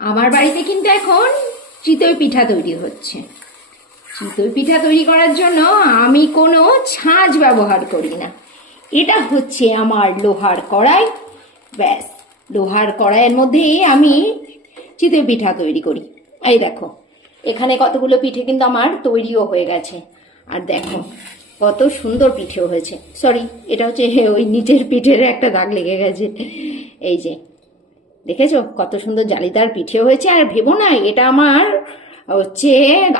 আমার বাড়িতে কিন্তু এখন চিতই পিঠা তৈরি হচ্ছে। চিতই পিঠা তৈরি করার জন্য আমি কোনো ছাঁচ ব্যবহার করি না। এটা হচ্ছে আমার লোহার কড়াই। ব্যাস, লোহার কড়াইয়ের মধ্যেই আমি চিতই পিঠা তৈরি করি। এই দেখো, এখানে কতগুলো পিঠে কিন্তু আমার তৈরিও হয়ে গেছে। আর দেখো কত সুন্দর পিঠেও হয়েছে। সরি, এটা হচ্ছে ওই নিচের পিঠের একটা দাগ লেগে গেছে। এই যে দেখেছো কত সুন্দর জালিদার পিঠে হয়েছে। আর ভেবো না, এটা আমার হচ্ছে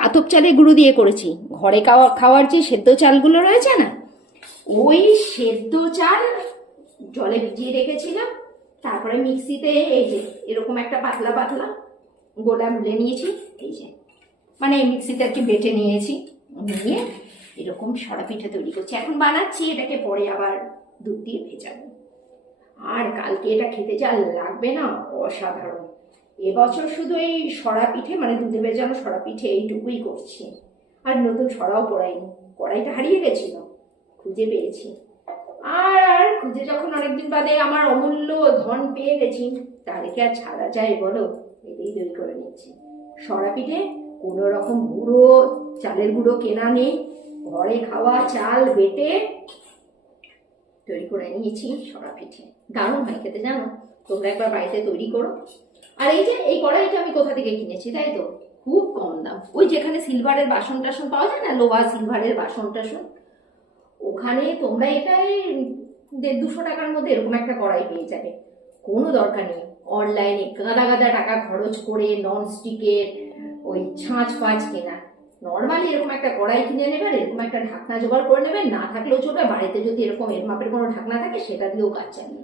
আতপ চালের গুঁড়ো দিয়ে করেছি। ঘরে খাওয়ার যে সেদ্ধ চালগুলো রয়েছে না, ওই সেদ্ধ চাল জলে ভিজিয়ে রেখেছিলাম। তারপরে মিক্সিতে এই যে এরকম একটা পাতলা পাতলা গোলা গুলে নিয়েছি। এই যে মানে মিক্সিতে আর কি বেটে নিয়েছি, নিয়ে এরকম সরা পিঠে তৈরি করছি। এখন বানাচ্ছি এটাকে, পরে আবার দুধ দিয়ে ভেজাবো। আর কালকে এটা খেতে যা লাগবে না, অসাধারণ। এবছর শুধু এই সরা পিঠে মানে দুধে ভেজানো সরা পিঠে এইটুকুই করছি। আর নতুন সরাও পড়াইনি, কড়াইটা হারিয়ে গেছিল, খুঁজে পেয়েছি। আর খুঁজে যখন অনেকদিন বাদে আমার অমূল্য ধন পেয়ে গেছি, তাদেরকে আর ছাড়া যায় বলো, এটাই তৈরি করে নিচ্ছি। সরা পিঠে কোনো রকম গুঁড়ো, চালের গুঁড়ো কেনা নেই, ঘরে খাওয়া চাল বেটে তৈরি করে নিয়েছি সরা পিঠে। দারুণ হয় খেতে, জানো? তোমরা একবার বাড়িতে তৈরি করো। আর এই যে এই কড়াইটা আমি কোথা থেকে কিনেছি, তাই তো? খুব কম দাম। ওই যেখানে সিলভারের বাসন টাসন পাওয়া যায় না, লোহা সিলভারের বাসন টাসন, ওখানে তোমরা এটাই 150-200 টাকার মধ্যে এরকম একটা কড়াই পেয়ে যাবে। কোনো দরকার নেই অনলাইনে গাদা গাদা টাকা খরচ করে নন স্টিকের ওই ছাঁচ পাঁচ কেনা। নর্মালি এরকম একটা কড়াই কিনে নেবেন, এরকম একটা ঢাকনা জোগাড় করে নেবেন, না থাকলেও চলবে। বাড়িতে যদি এরকম এর মাপের কোনো ঢাকনা থাকে সেটা দিয়েও কাজ চালিয়ে